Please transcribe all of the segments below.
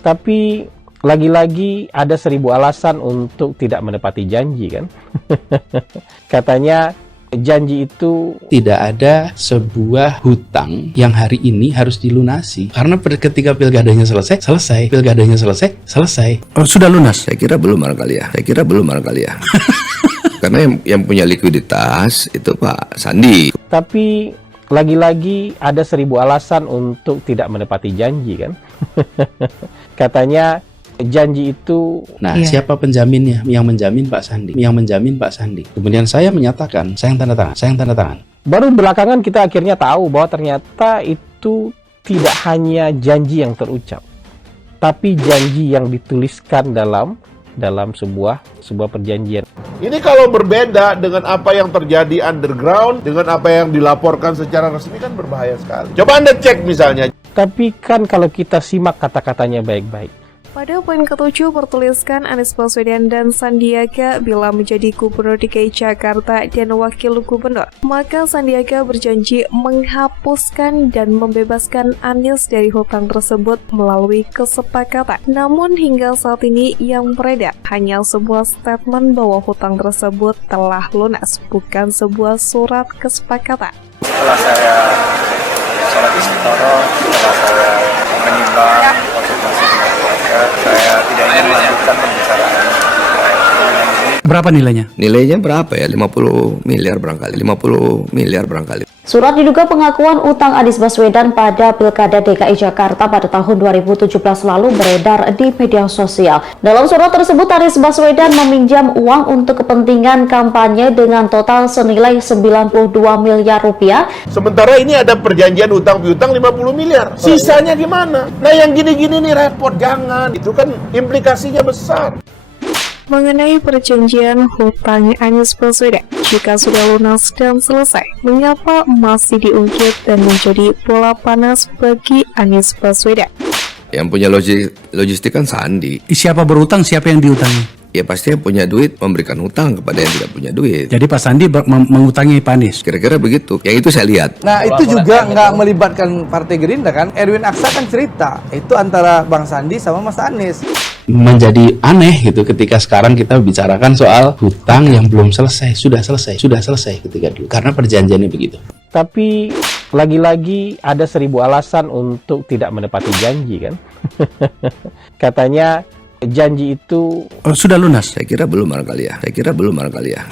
Tapi lagi-lagi ada 1000 alasan untuk tidak menepati janji kan. Katanya janji itu tidak ada sebuah hutang yang hari ini harus dilunasi. Karena ketika pilkadanya selesai. Pilkadanya selesai. Oh, sudah lunas? Saya kira belum barangkali ya. Karena yang punya likuiditas itu Pak Sandi. Tapi lagi-lagi ada 1000 alasan untuk tidak menepati janji kan. Katanya janji itu. Nah, siapa penjaminnya? Yang menjamin Pak Sandi. Kemudian saya menyatakan, saya yang tanda tangan. Baru belakangan kita akhirnya tahu bahwa ternyata itu tidak hanya janji yang terucap, tapi janji yang dituliskan dalam sebuah perjanjian. Ini kalau berbeda dengan apa yang terjadi underground, dengan apa yang dilaporkan secara resmi kan berbahaya sekali. Coba Anda cek misalnya. Tapi kan kalau kita simak kata-katanya baik-baik. Pada poin ke-7 bertuliskan Anies Baswedan dan Sandiaga bila menjadi Gubernur DKI Jakarta dan Wakil Gubernur, maka Sandiaga berjanji menghapuskan dan membebaskan Anies dari hutang tersebut melalui kesepakatan. Namun hingga saat ini yang beredar hanya sebuah statement bahwa hutang tersebut telah lunas, bukan sebuah surat kesepakatan. Setelah saya sholat istiqoroh, setelah saya menimbang konsultasi dengan keluarga, saya tidak ingin melanjutkan pembicaraan. Berapa nilainya? Nilainya berapa ya? 50 miliar barangkali. Surat diduga pengakuan utang Anies Baswedan pada Pilkada DKI Jakarta pada tahun 2017 lalu beredar di media sosial. Dalam surat tersebut, Anies Baswedan meminjam uang untuk kepentingan kampanye dengan total senilai 92 miliar rupiah. Sementara ini ada perjanjian utang piutang 50 miliar. Sisanya gimana? Nah yang gini-gini nih repot, jangan. Itu kan implikasinya besar. Mengenai perjanjian hutang Anies Baswedan, jika sudah lunas dan selesai, mengapa masih diungkit dan menjadi bola panas bagi Anies Baswedan? Yang punya logistik kan Sandi. Siapa berutang, siapa yang diutangi? Ya pasti yang punya duit memberikan hutang kepada yang tidak punya duit. Jadi Pak Sandi mengutangi Pak Anies? Kira-kira begitu. Yang itu saya lihat. Nah itu juga nggak melibatkan Partai Gerindra kan. Erwin Aksa kan cerita itu antara Bang Sandi sama Mas Anies. Menjadi aneh gitu ketika sekarang kita bicarakan soal hutang yang belum selesai. Sudah selesai ketika dulu. Karena perjanjiannya begitu. Tapi lagi-lagi ada 1000 alasan untuk tidak menepati janji kan. Katanya janji itu sudah lunas? Saya kira belum barangkali ya.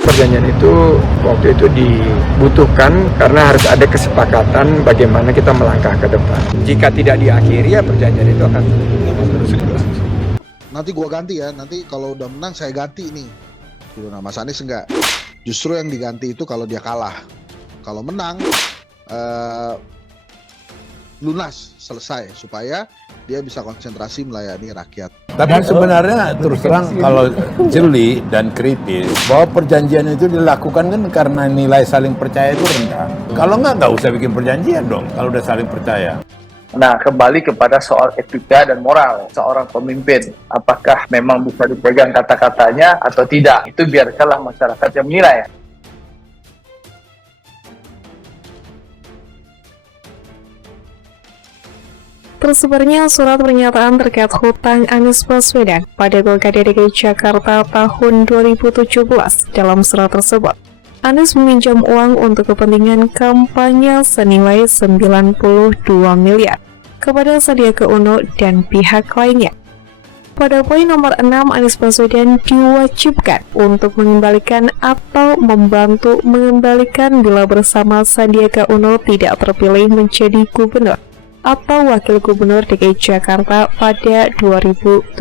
Perjanjian itu waktu itu dibutuhkan karena harus ada kesepakatan bagaimana kita melangkah ke depan. Jika tidak diakhiri ya perjanjian itu akan terus berlangsung. Nanti gua ganti ya, nanti kalau udah menang saya ganti nih. Gitu, nah Mas Anies enggak. Justru yang diganti itu kalau dia kalah. Kalau menang lunas, selesai, supaya dia bisa konsentrasi melayani rakyat. Tapi sebenarnya terus terang kalau jeli dan kritis bahwa perjanjian itu dilakukan kan karena nilai saling percaya itu rendah. Kalau nggak usah bikin perjanjian dong kalau udah saling percaya. Nah, kembali kepada soal etika dan moral seorang pemimpin. Apakah memang bisa dipegang kata-katanya atau tidak? Itu biarkanlah masyarakat yang menilai. Tersebarnya surat pernyataan terkait hutang Anies Baswedan pada Pilkada DKI Jakarta tahun 2017. Dalam surat tersebut, Anies meminjam uang untuk kepentingan kampanye senilai 92 miliar kepada Sandiaga Uno dan pihak lainnya. Pada poin nomor 6, Anies Baswedan diwajibkan untuk mengembalikan atau membantu mengembalikan bila bersama Sandiaga Uno tidak terpilih menjadi gubernur atau wakil gubernur DKI Jakarta pada 2017.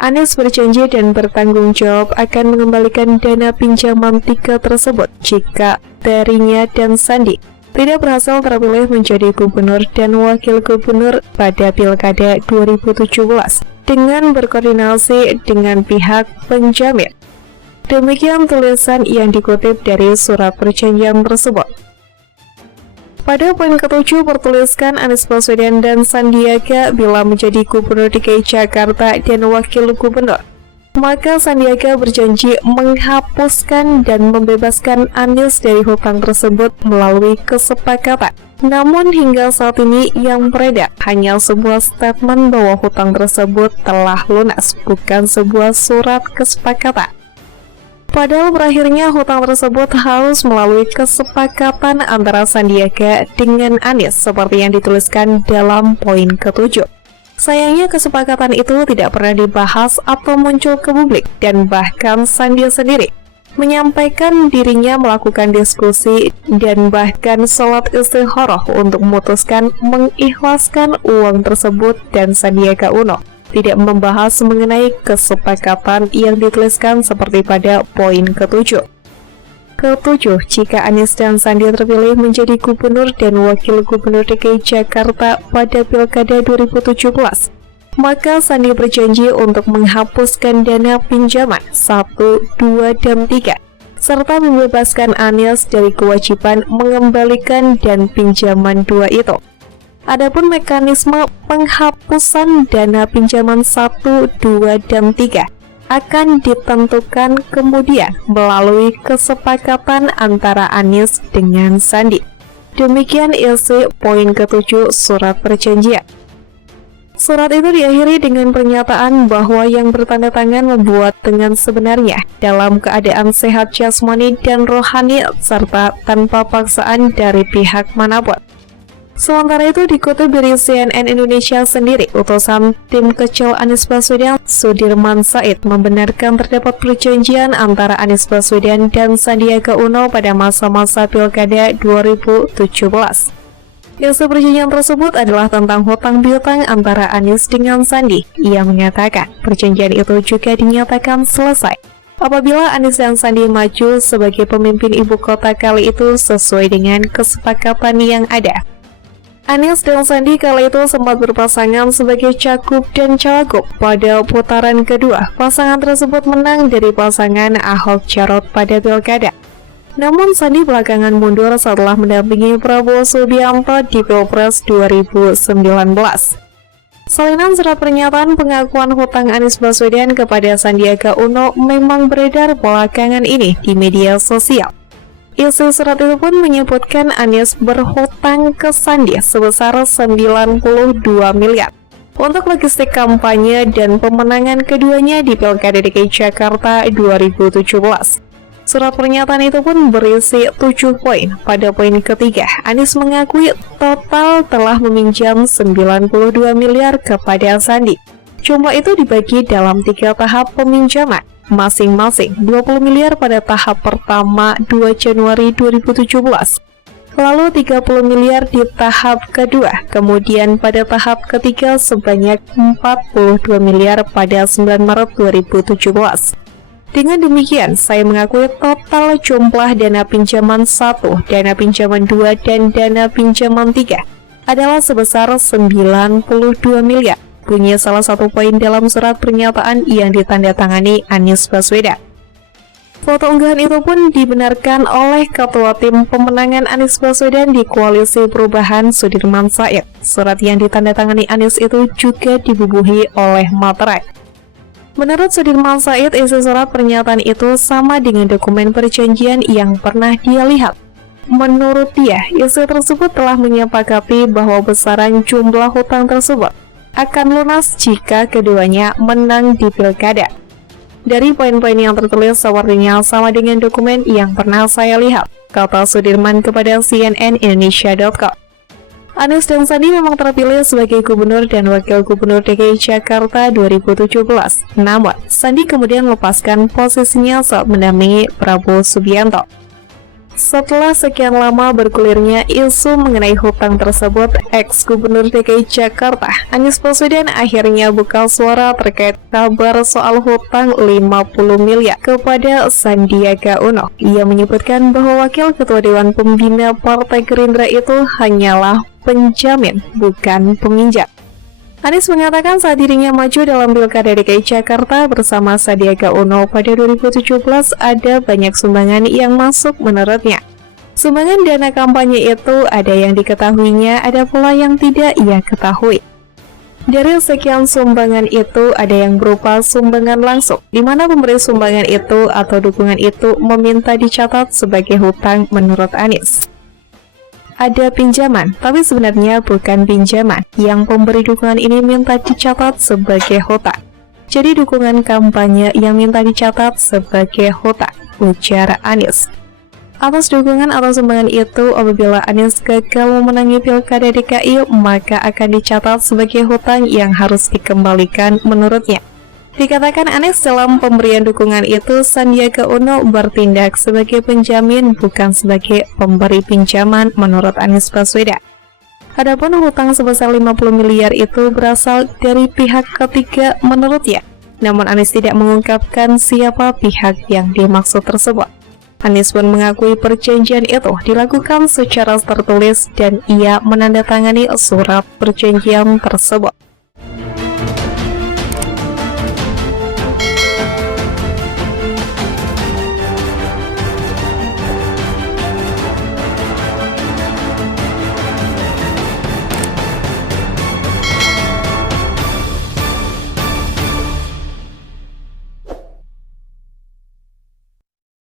Anies berjanji dan bertanggung jawab akan mengembalikan dana pinjaman 3 tersebut jika darinya dan Sandi tidak berhasil terpilih menjadi gubernur dan wakil gubernur pada Pilkada 2017 dengan berkoordinasi dengan pihak penjamin. Demikian tulisan yang dikutip dari surat perjanjian tersebut. Pada poin ke-7 bertuliskan Anies Baswedan dan Sandiaga bila menjadi Gubernur DKI Jakarta dan Wakil Gubernur, Maka Sandiaga berjanji menghapuskan dan membebaskan Anies dari hutang tersebut melalui kesepakatan. Namun hingga saat ini yang beredar hanya sebuah statement bahwa hutang tersebut telah lunas, bukan sebuah surat kesepakatan. Padahal berakhirnya hutang tersebut harus melalui kesepakatan antara Sandiaga dengan Anies seperti yang dituliskan dalam poin ke-7. Sayangnya kesepakatan itu tidak pernah dibahas atau muncul ke publik, dan bahkan Sandi sendiri menyampaikan dirinya melakukan diskusi dan bahkan sholat istikharah untuk memutuskan mengikhlaskan uang tersebut, dan Sandiaga Uno tidak membahas mengenai kesepakatan yang dituliskan seperti pada poin ke-7. Ke-7, jika Anies dan Sandi terpilih menjadi gubernur dan wakil gubernur DKI Jakarta pada Pilkada 2017, maka Sandi berjanji untuk menghapuskan dana pinjaman 1, 2, dan 3, serta membebaskan Anies dari kewajiban mengembalikan dan pinjaman 2 itu. Adapun mekanisme penghapusan dana pinjaman 1, 2, dan 3 akan ditentukan kemudian melalui kesepakatan antara Anies dengan Sandi. Demikian isi poin ke-7 surat perjanjian. Surat itu diakhiri dengan pernyataan bahwa yang bertanda tangan membuat dengan sebenarnya dalam keadaan sehat jasmani dan rohani serta tanpa paksaan dari pihak manapun. Sementara itu dikutip dari CNN Indonesia sendiri, utusan tim kecil Anies Baswedan, Sudirman Said, membenarkan terdapat perjanjian antara Anies Baswedan dan Sandiaga Uno pada masa-masa Pilkada 2017. Isi perjanjian tersebut adalah tentang hutang piutang antara Anies dengan Sandi. Ia mengatakan perjanjian itu juga dinyatakan selesai apabila Anies dan Sandi maju sebagai pemimpin ibu kota kali itu sesuai dengan kesepakatan yang ada. Anies dan Sandi kala itu sempat berpasangan sebagai cagup dan cawagup pada putaran kedua. Pasangan tersebut menang dari pasangan Ahok Jarot pada Pilkada. Namun Sandi belakangan mundur setelah mendampingi Prabowo Subianto di Pilpres 2019. Salinan surat pernyataan pengakuan hutang Anies Baswedan kepada Sandiaga Uno memang beredar belakangan ini di media sosial. Isi surat itu pun menyebutkan Anies berhutang ke Sandi sebesar 92 miliar untuk logistik kampanye dan pemenangan keduanya di Pilkada DKI Jakarta 2017. Surat pernyataan itu pun berisi 7 poin. Pada poin ketiga, Anies mengakui total telah meminjam 92 miliar kepada Sandi. Jumlah itu dibagi dalam 3 tahap peminjaman, masing-masing 20 miliar pada tahap pertama 2 Januari 2017, lalu 30 miliar di tahap kedua, kemudian pada tahap ketiga sebanyak 42 miliar pada 9 Maret 2017. Dengan demikian, saya mengakui total jumlah dana pinjaman 1, dana pinjaman 2, dan dana pinjaman 3 adalah sebesar 92 miliar. Bunyi salah satu poin dalam surat pernyataan yang ditandatangani Anies Baswedan. Foto unggahan itu pun dibenarkan oleh Ketua Tim Pemenangan Anies Baswedan di Koalisi Perubahan Sudirman Said. Surat yang ditandatangani Anies itu juga dibubuhi oleh materai. Menurut Sudirman Said, isi surat pernyataan itu sama dengan dokumen perjanjian yang pernah dia lihat. Menurut dia, isi tersebut telah menyepakati bahwa besaran jumlah hutang tersebut akan lunas jika keduanya menang di Pilkada. Dari poin-poin yang tertulis sepertinya sama dengan dokumen yang pernah saya lihat, kata Sudirman kepada CNN Indonesia.com. Anies dan Sandi memang terpilih sebagai gubernur dan wakil gubernur DKI Jakarta 2017. Namun, Sandi kemudian melepaskan posisinya saat mendampingi Prabowo Subianto. Setelah sekian lama bergulirnya isu mengenai hutang tersebut, ex-gubernur DKI Jakarta, Anies Baswedan akhirnya buka suara terkait kabar soal hutang 50 miliar kepada Sandiaga Uno. Ia menyebutkan bahwa wakil ketua Dewan Pembina Partai Gerindra itu hanyalah penjamin, bukan peminjam. Anies mengatakan saat dirinya maju dalam Pilkada DKI Jakarta bersama Sandiaga Uno pada 2017 ada banyak sumbangan yang masuk menurutnya. Sumbangan dana kampanye itu ada yang diketahuinya, ada pula yang tidak ia ketahui. Dari sekian sumbangan itu, ada yang berupa sumbangan langsung, di mana pemberi sumbangan itu atau dukungan itu meminta dicatat sebagai hutang menurut Anies. Ada pinjaman, tapi sebenarnya bukan pinjaman. Yang pemberi dukungan ini minta dicatat sebagai hutang. Jadi dukungan kampanye yang minta dicatat sebagai hutang, ujar Anies. Atas dukungan atau sumbangan itu, apabila Anies gagal memenangi Pilkada DKI, maka akan dicatat sebagai hutang yang harus dikembalikan menurutnya. Dikatakan Anies dalam pemberian dukungan itu, Sandiaga Uno bertindak sebagai penjamin, bukan sebagai pemberi pinjaman menurut Anies Baswedan. Adapun hutang sebesar 50 miliar itu berasal dari pihak ketiga menurutnya. Namun Anies tidak mengungkapkan siapa pihak yang dimaksud tersebut. Anies pun mengakui perjanjian itu dilakukan secara tertulis dan ia menandatangani surat perjanjian tersebut.